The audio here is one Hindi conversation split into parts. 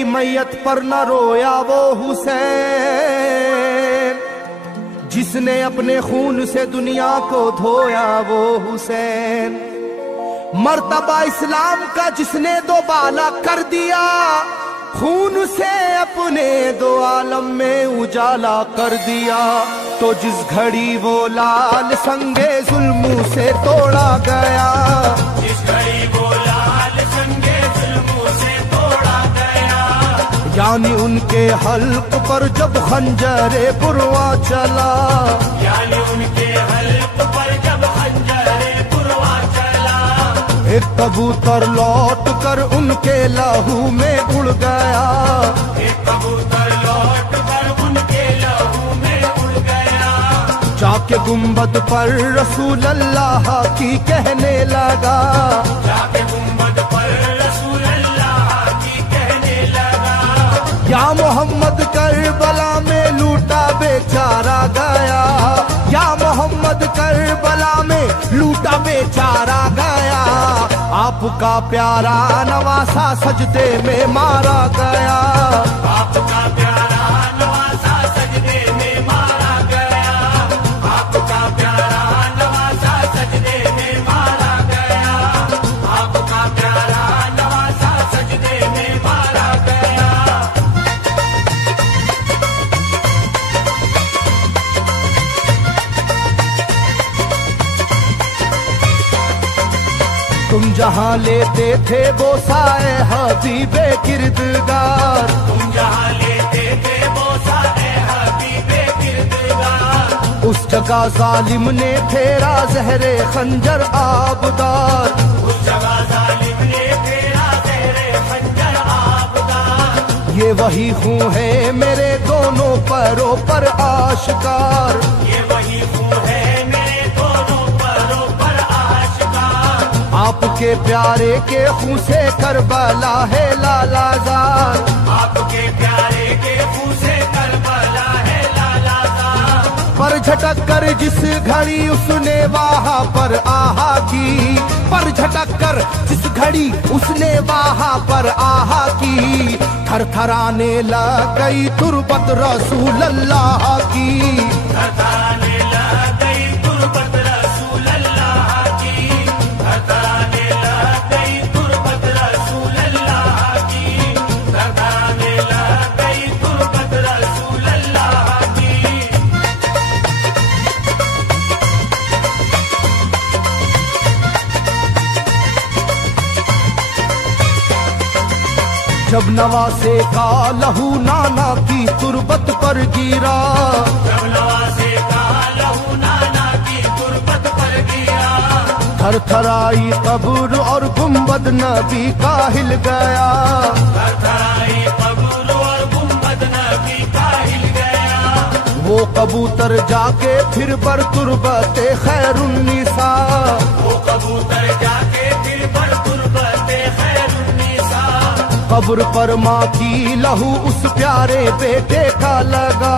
की मैयत पर न रोया वो हुसैन, जिसने अपने खून से दुनिया को धोया वो हुसैन। मर्तबा इस्लाम का जिसने दोबाला कर दिया, खून से अपने दो आलम में उजाला कर दिया। तो जिस घड़ी वो लाल संगे जुल्मों से तोड़ा गया, जिस घड़ी वो लाल संगे जुल्मों से तोड़ा गया, यानी उनके हल्क पर जब खंजरे पुरवा चला, यानी उनके हल्क पर जब खंजरे पुरवा चला, एक कबूतर लौट कर उनके लहू में उड़ गया, एक कबूतर लौट कर उनके लहू में उड़ गया, जाके गुंबद पर रसूल अल्लाह की कहने लगा, जाके गुंबद पर रसूल अल्लाह की कहने लगा, या मोहम्मद करबला में लूटा बेचारा गया, या मोहम्मद करबला में लूटा बेचारा गया। आपका प्यारा नवासा सजदे में मारा गया, आपका प्यारा नवासा सजदे में मारा गया, आपका प्यारा नवासा सजदे में मारा गया, आपका प्यारा नवासा सजदे में मारा गया। तुम जहाँ लेते थे बोसाए हबीबे किरदगार, तुम जहाँ लेते थे बोसा है हबीबे किरदगार, उस जगह जालिम ने फेरा जहरे खंजर आबदार, उस जगह जालिम ने फेरा जहरे खंजर आबदार, ये वही खून है मेरे दोनों पैरों पर आश्कार, ये वही खून है मेरे दोनों पैरों पर आश्कार, आपके प्यारे के खून से करबला है लालाजार, आपके प्यारे के खून से करबला है लालाजार, पर झटक कर जिस घड़ी उसने वहाँ पर आहा की, पर झटक कर जिस घड़ी उसने वहाँ पर आहा की, थरथराने लग गई तुरबत रसूल अल्लाह की, थरथराने लग गई तुरबत रसूल अल्लाह की, थरथराने लग गई तुरबत रसूल अल्लाह की, थरथराने लग गई तुरबत रसूल अल्लाह की। जब नवासे का लहू नाना की तुरबत पर गिरा, जब नवासे का लहू नाना की तुरबत पर गिरा, थरथराई कब्र और गुंबद नबी का हिल गया, थरथराई कब्र और गुंबद नबी का हिल गया, वो कबूतर जाके फिर पर तुरबते खैरुन्निसा, वो कबूतर जाके फिर पर तुरबते खैरुन्निसा, कब्र पर माँ की लहू उस प्यारे बेटे का लगा,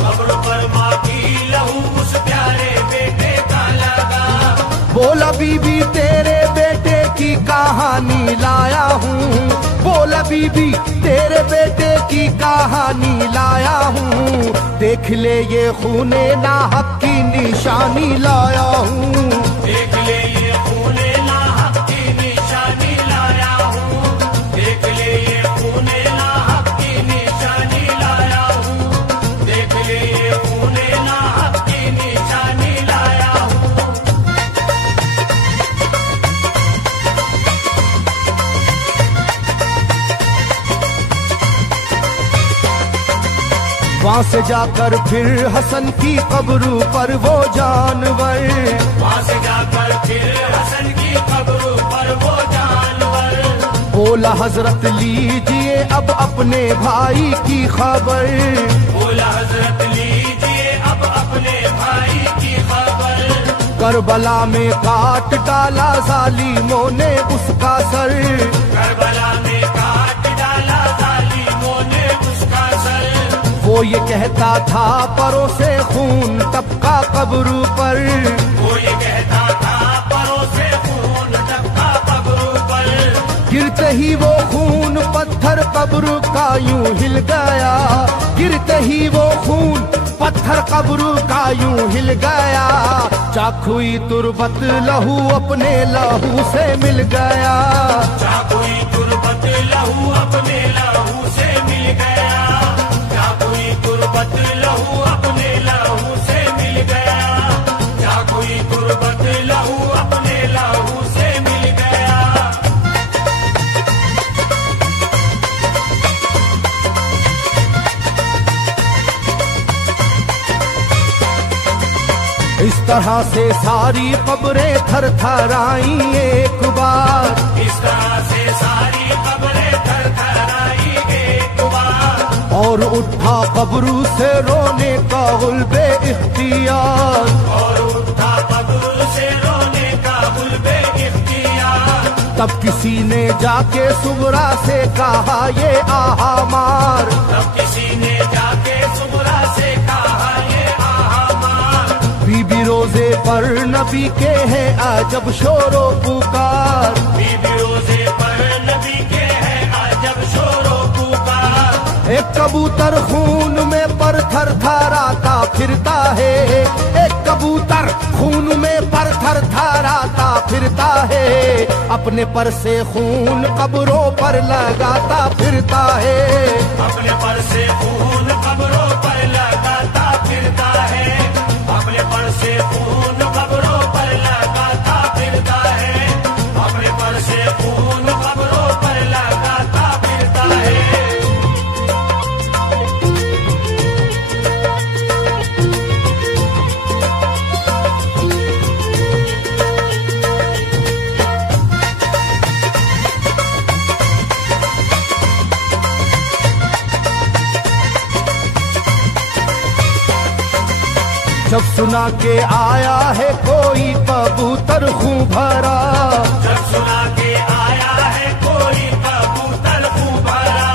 कब्र पर माँ की लहू उस प्यारे बेटे का लगा, बोला बीबी तेरे बेटे की कहानी लाया हूँ, बोला बीबी तेरे बेटे की कहानी लाया हूँ, देख ले ये खूने नाहक की निशानी लाया हूँ, देख ले ये खूने नाहक की निशानी लाया हूँ, देख ले ये खूने नाहक की निशानी लाया हूँ, देख ले ये खूने नाहक की निशानी लाया हूँ। वहाँ से जाकर फिर हसन की कब्र पर वो जानवर, वहाँ से जाकर फिर हसन की कब्र पर वो जानवर, बोला हजरत लीजिए अब अपने भाई की खबर, बोला हजरत लीजिए अब अपने भाई की खबर, करबला में काट डाला जालिमों ने उसका सर, करबला में काट डाला जालिमों ने उसका सर, वो ये कहता था परों से खून टपका कब्र पर, वो ये कहता था परों से खून टपका कब्र पर, गिरते ही वो खून पत्थर पत्थर कब्र का यूं हिल गया, गिरते ही वो खून पत्थर कब्र का यूं हिल गया। चाकुई तुरबत लहू अपने लहू से मिल गया, चाकुई तुरबत लहू अपने लहू से मिल गया, चाकुई तुरबत लहू अपने लहू से मिल गया, चाकुई तुरबत लहू अपने लहू से मिल गया। इस तरह से सारी कब्रें थर थराई एक बार, इस तरह से सारी कब्रें थर थराई एक बार, और उठा कब्र से रोने का गुल्बे इख्तियार, और उठा कब्र से रोने का गुल्बे इख्तियार। तब किसी ने जाके सुगरा से कहा ये आहा मार, तब किसी ने जाके सुगरा से कहा ये आहा मार। बीबी रोजे पर नबी के हैं अजब शोरो पुकार, बीबी रोजे पर नबी के हैं अजब शोरो पुकार। एक कबूतर खून में पर थर थराता फिरता है, एक कबूतर खून में पर थर थराता फिरता है, अपने पर से खून कब्रों पर लगाता फिरता है, अपने पर से खून कब्रों पर लगाता फिरता है, अपने पर से खून कब्रों पर लगाता फिरता है, अपने पर से खून कब्रों पर लगाता फिरता है। जब सुना के आया है कोई कबूतर खूं भरा, जब सुना के आया है कोई कबूतर खूं भरा,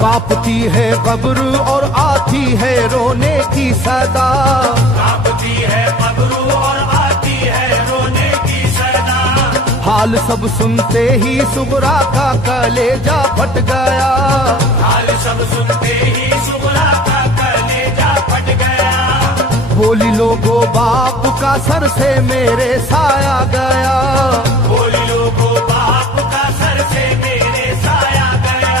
कांपती है कब्र और आती है रोने की सदा, कांपती है कब्र और आती है रोने की सदा। हाल सब सुनते ही सुगरा का कलेजा फट गया, हाल सब सुनते ही सुगरा का कलेजा फट गया। बोली लोगो बाप का सर से मेरे साया गया, बोली लोगो बाप का सर से मेरे साया गया।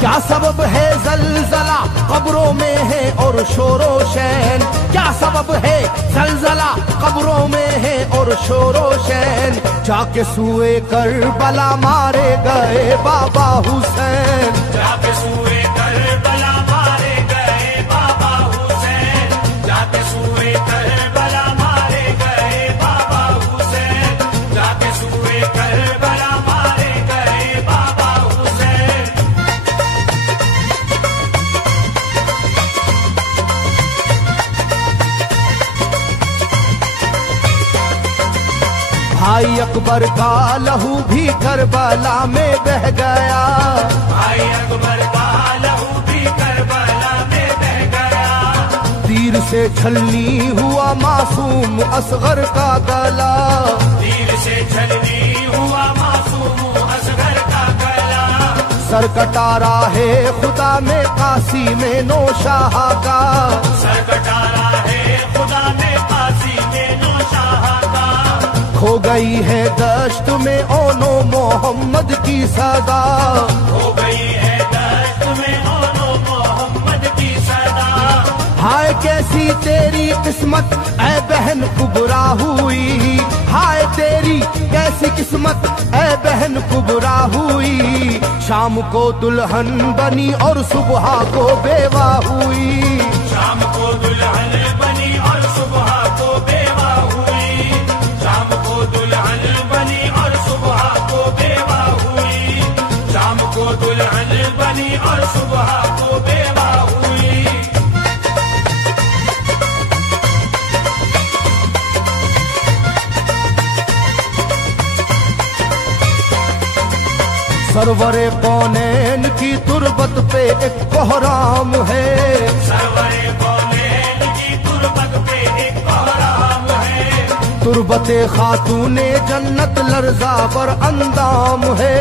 क्या सबब है जलजला कब्रों में है और शोरो शैन, क्या सबब है जलजला कब्रों में है और शोरो शैन। जाके सुए करबला मारे गए बाबा हुसैन, जाके सुए करबला मारे गए बाबा हुसैन, जाके सुए करबला मारे गए बाबा हुसैन, जाके सुए करबला मारे गए बाबा हुसैन। भाई अकबर का लहू भी करबला में बह गया, भाई अकबर का लहू भी करबला में बह गया। तीर से छलनी हुआ मासूम असगर का गला, तीर से छलनी हुआ मासूम असगर का गला। सर कटा है खुदा में काशी में नौशाह का, सर कटा है खुदा में काशी में नौशाह का। खो गई है दश्त में ओनो मोहम्मद की सदा, हो गई है दश्त में ओनो मोहम्मद की सदा। हाय कैसी तेरी किस्मत ऐ बहन कुबरा हुई, हाय तेरी कैसी किस्मत ऐ बहन कुबरा हुई। शाम को दुल्हन बनी और सुबह को बेवा हुई, शाम को दुल्हन बनी और सुबह को बेवा हुई, शाम को दुल्हन बनी और सुबह को बेवा हुई, शाम को दुल्हन बनी और सुबह को बेवा हुई। सरवरे कौनैन की तुरबत पे एक कोहराम है, सरवरे कौनैन की तुरबत पे एक कोहराम है। तुरबते खातूने जन्नत लर्जा पर अंदाम है,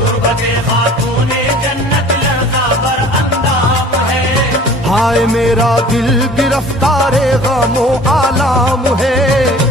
तुरबते खातूने जन्नत हाय मेरा दिल गिरफ्तारे गमो आलाम है,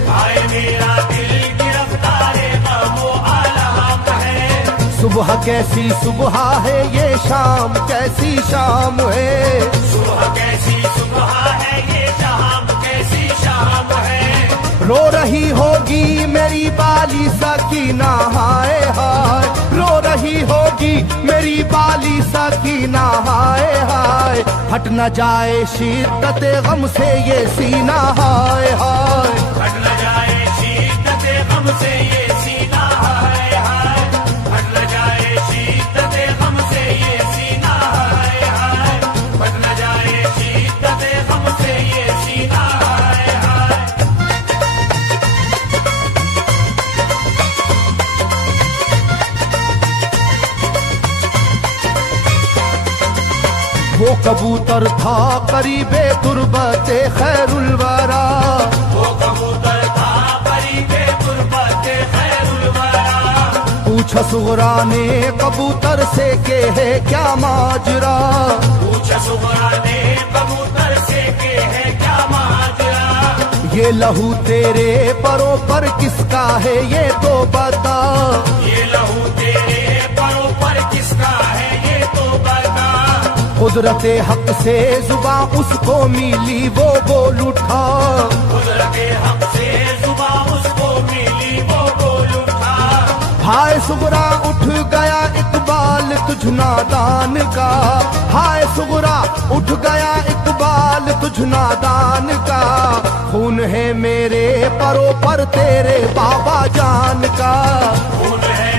हाय मेरा दिल गिरफ्तारे गमो आलाम है। सुबह कैसी सुबह है ये शाम कैसी शाम है, सुबह कैसी सुबह है ये शाम कैसी शाम है। रो रही होगी मेरी बाली सकीना हाय हाय, रो रही होगी मेरी बाली सकीना हाय हाय। हट न जाए शिद्दत गम से ये सीना हाय हाय, हट न जाए शिद्दत गम से ये सीना हाय हाय, हट न जाए शिद्दत गम से ये सीना हाय हाय, हट न जाए शिद्दत गम से ये सीना हाय हाय। वो कबूतर था करीबे तुरबते खैरुल वरा, वो कबूतर था करीबे तुरबते खैरुल वरा। पूछा सुगरा ने कबूतर से के है क्या माजरा, पूछा सुगरा ने कबूतर से के है क्या माजरा। ये लहू तेरे परों पर किसका है ये तो बता, ये लहू तेरे परों पर किसका है ये तो बता। कुदरते हक से जुबा उसको मिली वो बोल उठा, कुदरते हक से जुबा उसको मिली वो बोल उठा। हाय सुगरा उठ गया इकबाल तुझ नादान का, हाय सुगरा उठ गया इकबाल तुझ नादान का। खून है मेरे परों पर तेरे बाबा जान का, खून है